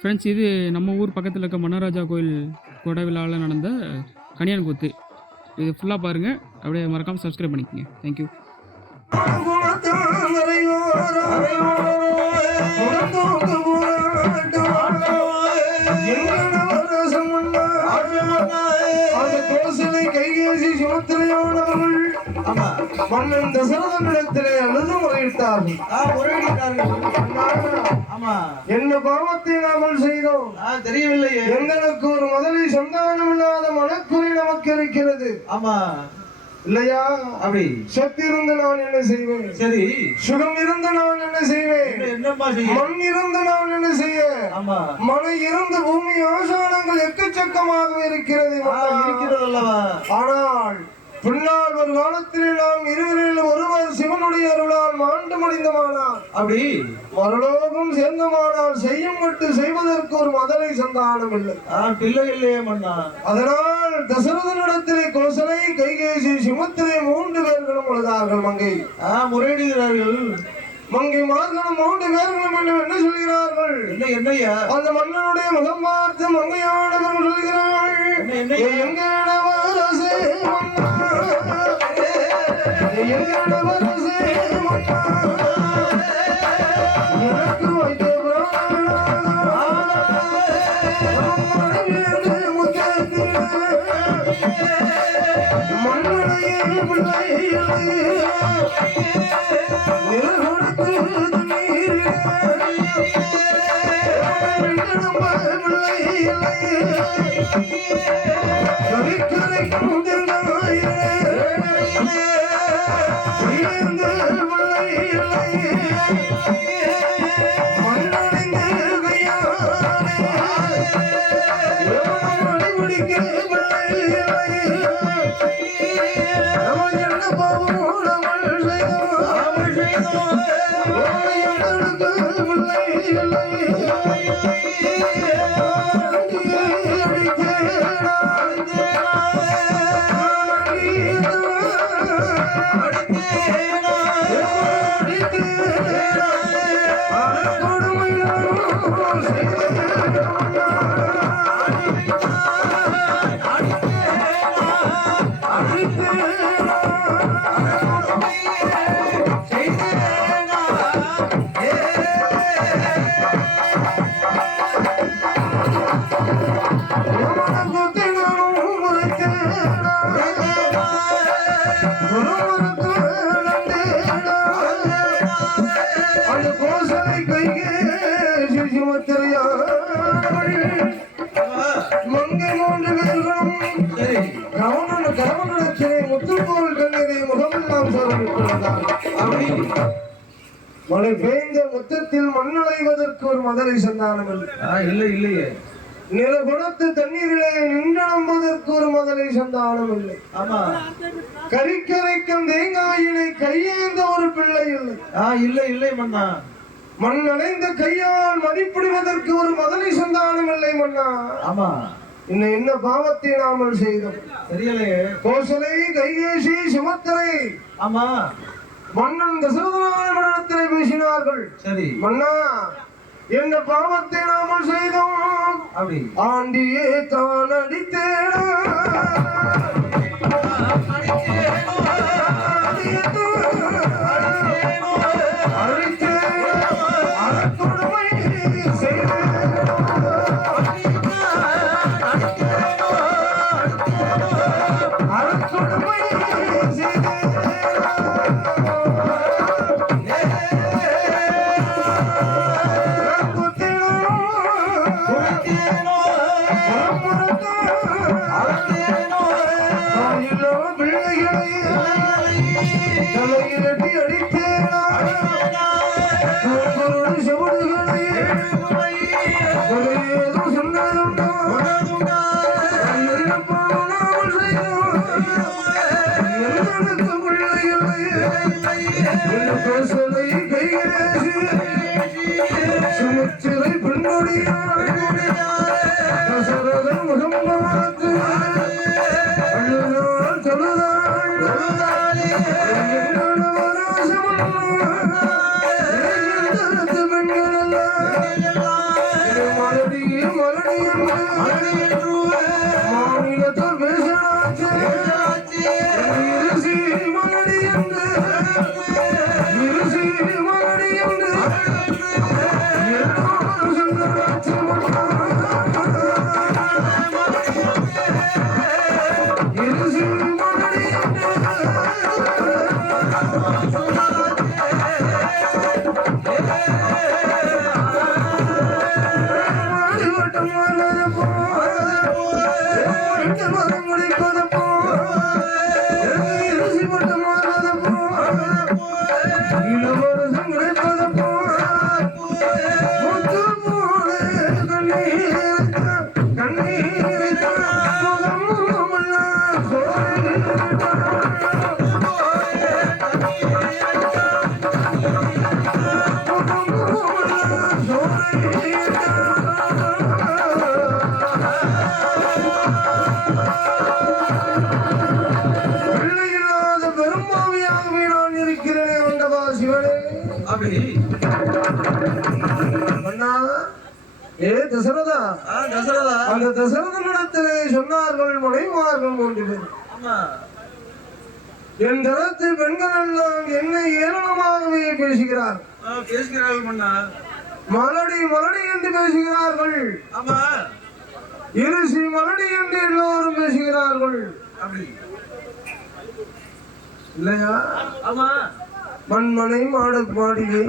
Friends, இது நம்ம ஊர் பக்கத்தில் இருக்க மன்னராஜா கோயில் கொடை விழாவில் நடந்த கனியான் கூத்து. இது ஃபுல்லாக பாருங்கள். அப்படியே மறக்காமல் சப்ஸ்கிரைப் பண்ணிக்கோங்க. தேங்க்யூ. கைகேசி சுமத்திரையானவர்கள் மன்னன் தசரதனிடத்திலே அழுது முறையிட்டார்கள். என்ன பாவத்தை நாங்கள் செய்தோம் தெரியவில்லையே. எங்களுக்கு ஒரு முதலை சந்தானம் இல்லாத மனக்குறை நமக்கு இருக்கிறது. ஆமா இல்லையா? அப்படி சக்தி இருந்து நான் என்ன செய்வேன்? சரி. சுகம் இருந்து நான் என்ன செய்வேன்? என்னம்மா செய்ய? மண் இருந்து நான் என்ன செய்ய? ஆமா. மழை இருந்து பூமி ஆசானங்கள் எக்கச்சக்கமாக இருக்கிறது. அல்லவா? ஆனால் பின்னால் ஒரு காலத்திலே நாம் இருவரில் ஒருவர் சிவனுடைய அருளால் மாண்டு முடிந்தமானார். அப்படி மரலோகம் சேர்ந்தமானால் செய்யும் விட்டு செய்வதற்கு ஒரு மதலை சந்தானம் இல்லை. பிள்ளை இல்லையே மன்னா. அதனால் தசரதனிடத்திலே கோசலை, கைகேசி, சுமத்திரை 3 பேர்களும் அழுதார்கள். மங்கை முறையிடுகிறார்கள். மங்கை மார்களும் 3 பேர்களும் என்ன சொல்கிறார்கள்? என்னையா? அந்த மன்னனுடைய முகம் பார்த்து மங்கையானவர்கள் சொல்கிறார்கள், எங்கடவரசே மன்னா, எங்கடவரசே மன்னா, எனக்கு வைத்த மன்னனையே பிள்ளையிலே மழை பெய்ந்த மொத்தத்தில் மண்ணடைவதற்கு ஒரு மதலை சந்தானம் இல்லை. இல்லையே. நில கொடுத்து தண்ணீரிலே நின்று நம்புவதற்கு ஒரு மதலை சந்தானம் இல்லை. ஆமா. கறிக்கரைக்கும் தேங்காயினை கையேந்த ஒரு பிள்ளை இல்லை. இல்லை மன்னா. மண் அடைந்த கையால் மதிப்பிடுவதற்கு ஒரு மதலை சந்தானம் இல்லை மன்னா. ஆமா. இன்னும் என்ன பாவத்தை நாமல் செய்தோம் தெரியலையே. கோசலை, கைகேசி, சுமத்திரை ஆமா மன்னன் தசரதனிடத்திலே பேசினார்கள். சரி. மன்னா, என்ன பாவத்தை நாமல் செய்தோம்? அப்படி ஆண்டியே தான் அடித்தேனா, சுமத்திரை பெண்ணுடைய தசரதன் முகம் பார்த்து அழுதாள் தொழுதாள் பெண்கள் மலடி என்று மாநிலத்தால் பேசலாச்சு இருசி மலடி என்று இருசி மலடி என்று எல்லோரும் சொல்லலாச்சு இருசி மலடி என்று அப்படி ஏ தசரதா தசரதா அந்த தசரதனிடத்திலே சொன்னார்கள் முனைவார்கள் மூன்று பேர் என் தரத்து பெண்கள் எல்லாம் என்னை ஏளனமாகவே பேசுகிறார் பேசுகிறார்கள் மன்னா மலடி மலடி என்று பேசுகிறார்கள் ஆமா இருசி மலடி என்று எல்லோரும் பேசுகிறார்கள் அப்படி இல்லையா ஆமா மண்மனை மாட மாடிகை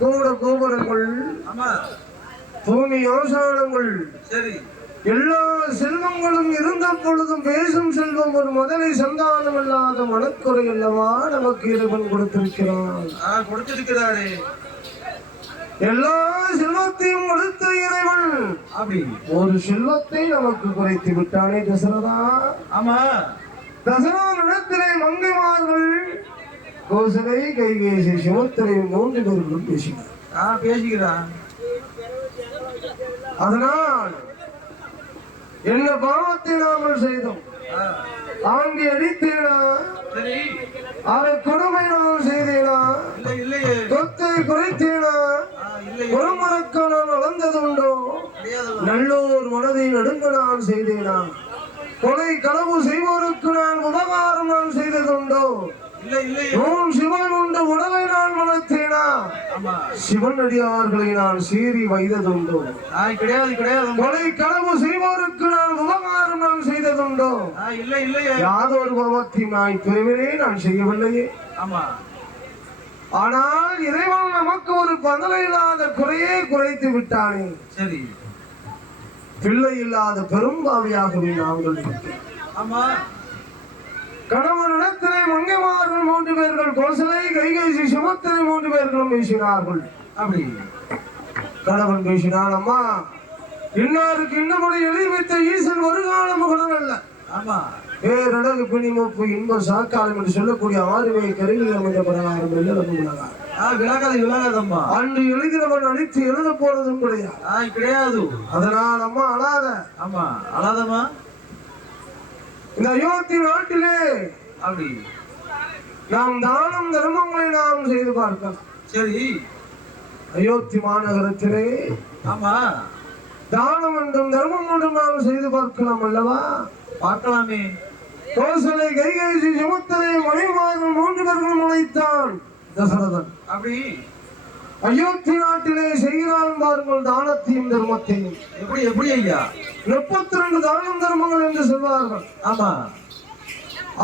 கூட கோபுரங்கள் ஆமா பூமி யோசானங்கள் சரி எல்லா செல்வங்களும் இருந்த பொழுதும் பேசும் செல்வம் ஒரு முதலை சந்தானம் இல்லாத மனக்குறை அல்லவா நமக்கு இறைவன் கொடுத்திருக்கிறான் கொடுத்திருக்கிறாரே எல்லா செல்வத்தையும் கொடுத்த இறைவன் அப்படி ஒரு செல்வத்தை நமக்கு குறைத்து விட்டானே தசரதா ஆமா தசரதனிடத்திலே மங்கைமார்கள் கோசலை கைகேசி சுமத்திரை மூன்று பேர்களும் பேசினார் பேசுகிறான் அதனால் என்ன பாவத்தை நாங்கள் செய்தோம் ஆண்டி அடித்தேனா சரி அதை கொடுமை நான் செய்தேனா இல்லையே சொத்தை குறைத்தேனா ஒரு மறக்க நான் வளர்ந்தது உண்டோ நல்லோர் மனதை நடுங்க நான் செய்தேனா கொலை களவு செய்வோருக்கு நான் உபகாரம் நான் செய்ததுண்டோ சிவன் உண்டு உடலை நான் வளர்த்தேனா சிவன் அடியார்களை நான் சீறி வைத்ததுண்டோ கிடையாது கிடையாது கொலை களவு செய்வோருக்கு நான் உபகாரம் நான் செய்ததுண்டோ யாதொரு பாவத்தையும் நான் பிரிவினே நான் செய்யவில்லையே ஆமா ஆனால் இறைவன் நமக்கு ஒரு பதலை இல்லாத குறையே குறைத்து விட்டானே சரி பிள்ளை இல்லாத பெரும்பாவியாகவே நாங்கள் இருக்கிறோம் ஆமா கணவனிடத்திலே மங்கைமார்கள் மூன்று பேர்கள் கோசலை கைகேசி சுமத்திரை மூன்று பேர்களும் பேசினார்கள் அப்படி கணவன் பேசினான் அம்மா இன்னாருக்கு இன்னபடி எழுதி வைத்த ஈசன் வருகால முகடன் அல்ல ஆமா பேரழகு பிணிமப்பு இன்ப சாக்காலம் என்று சொல்லக்கூடிய ஆறுவை கருவில் அமைந்த பிரகாரம் விலகாதம்மா அன்று எழுதினவன் அழித்து எழுத போறதும் கிடையாது கிடையாது அதனால் அம்மா அழாத ஆமா அழாதம்மா இந்த அயோத்தி நாட்டிலே அப்படி நாம் தானம் தர்மங்களை நாம் செய்து பார்க்கலாம் சரி அயோத்தி மாநகரத்திலே ஆமா தானம் என்றும் தர்மம் என்றும் நாம் செய்து பார்க்கலாம் அல்லவா பார்க்கலாமே கோசலை கைகேசி சுமத்தனை மனைவார்கள் மூன்று பேர்கள் முளைத்தான் தசரதன் அப்படி அயோத்தி நாட்டிலே செய்கிறான் பாருங்கள் தானத்தையும் தர்மத்தையும் எப்படி எப்படி ஐயா 32 தானம் தர்மங்கள் என்று சொல்வார்கள் ஆமா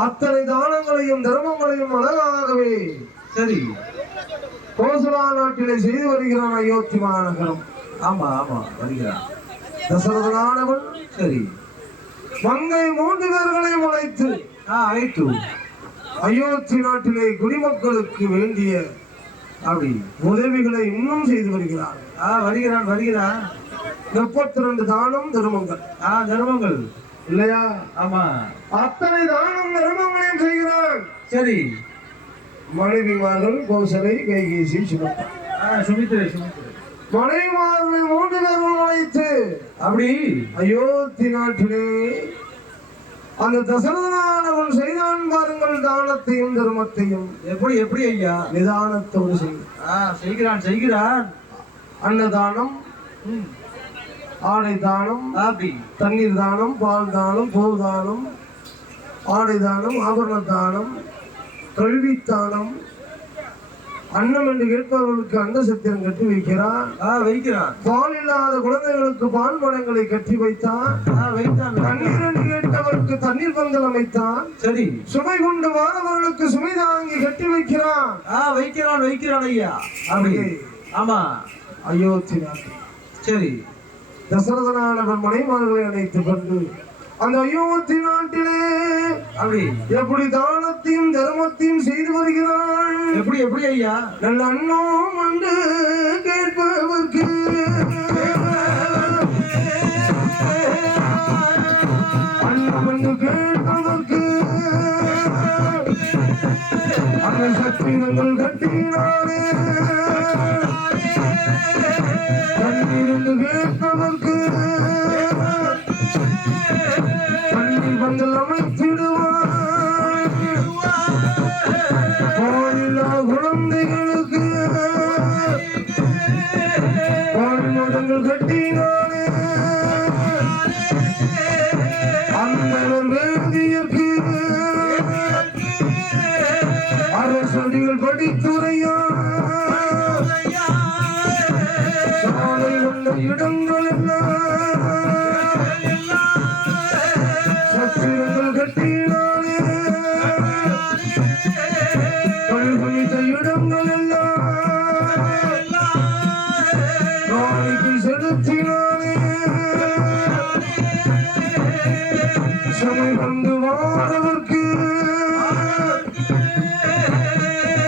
அத்தனை தானங்களையும் தர்மங்களையும் அழகாகவே சரி கோசலா நாட்டிலே செய்து வருகிறான் அயோத்தி மாநகரம் ஆமா ஆமா வருகிறான் தசரதனானவன் சரி மங்கை 3 பேர்களையும் அழைத்து அயோத்தி நாட்டிலே குடிமக்களுக்கு வேண்டிய அப்படி உதவிகளை இன்னும் செய்து வருகிறார் வருகிறான் 32 தானம் தர்மங்கள் தர்மங்கள் இல்லையா ஆமா அத்தனை தானம் தர்மங்களையும் செய்கிறான் சரி மனைவிமார்கள் கோசலை கைகேசி சுமித்திரை மனைவிமார்களை 3 பேர்களும் அழைத்து அப்படி அயோத்தி நாட்டிலே அந்த தசரதனானவன் செய்தான் பாருங்கள் தானத்தையும் தர்மத்தையும் எப்படி எப்படி ஐயா நிதானத்தோடு செய்கிறான் அன்னதானம் ஆடை தானம், அப்படி தண்ணீர் தானம், பால் தானம், பூ தானம், ஆடை தானம், ஆபரண தானம், கல்வி தானம், அன்னம் என்று கேட்பவர்களுக்கு அன்ன சத்திரம் கட்டி வைக்கிறார். வைக்கிறான். பால் இல்லாத குழந்தைகளுக்கு பால் மடங்களை கட்டி வைத்தான். வைத்தான். தண்ணீர் என்று கேட்டவருக்கு தண்ணீர் பந்தல் அமைத்தான். சரி. சுமை கொண்டு வாரவர்களுக்கு சுமை தாங்கி கட்டி வைக்கிறான். வைக்கிறான் வைக்கிறான் ஐயா. அப்படி ஆமா. அயோத்தி நாட்டில் சரி. தசரதனானவன் மனைமார்களை அழைத்துக் கொண்டு அந்த அயோத்தி நாட்டிலே அப்படி எப்படி தானத்தையும் தர்மத்தையும் செய்து வருகிறாள். எப்படி எப்படி ஐயா? நல்ல அண்ணம் வந்து கேட்பவர்க்கு அண்ணம் வந்து கேட்பவர்க்கு அந்த சத்திரங்கள் கட்டினாரே தண்ணீர் கேட்பவர்க்கு தண்ணீர் பந்தல் அமைத்திடுவார். பாலில்லா குழந்தைகளுக்கு பால் மடங்கள் கட்டினாரே அந்த வேதியர்க்கு அரசடிகள் படித்துறையா சாலை உள்ள இடங்கள் சத்திரங்கள் கட்டினாலே கல்வித்த இடங்கள் எல்லாம் காணிக்கு செலுத்தினாலே சமை வந்து வாரவர்க்கு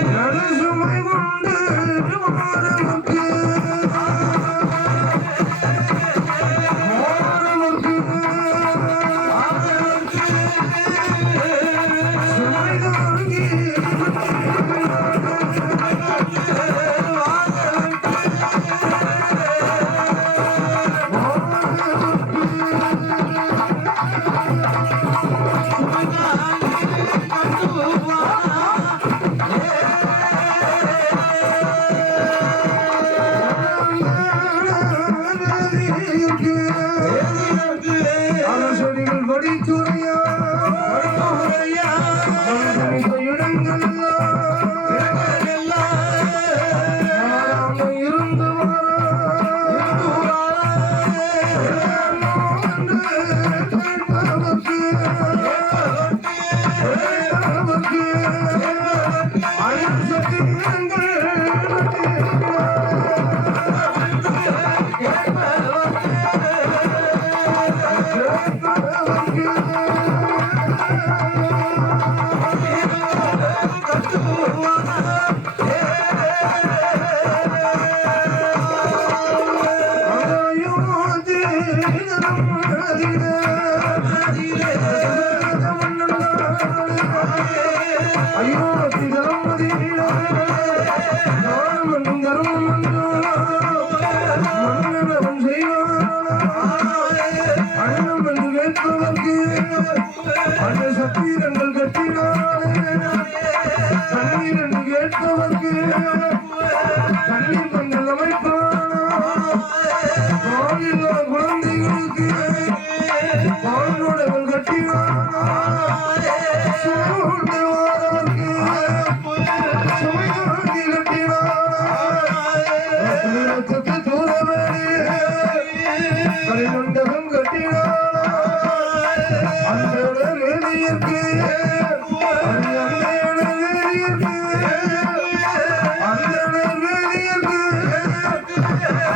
நல சுமை கொண்டு வாரவர்க்கு அரசடிகள் படித்துறையா இடங்கள் இருந்து ஐயோ மன்னவன் செய்வான் அண்ணம் என்று கேட்பவர்க்கு அந்த சத்திரங்கள் கட்டினாலே தண்ணீர் என்று கேட்பவர்க்கு தண்ணீர் பந்தல் அமைப்பானா பாலில்லா குழந்தைகளுக்கு பால்நோடங்கள் கட்டினானா சூழ்ந்து வாரவர்க்கு சுமை தாங்கி கட்டினானா தூரவேணி கலிமண்டபம் கட்டினானா அந்த வேதியர்க்கு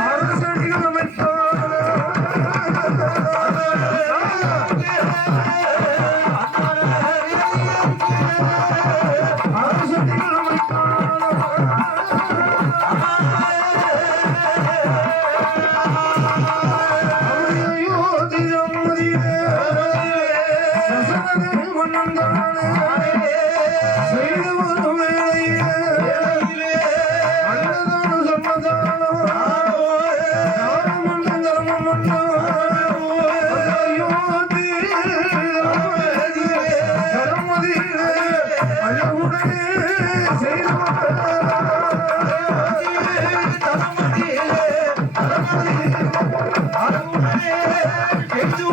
அரசடிகள் அமைப்பானா அரசடிகள் செய்து ஐந்து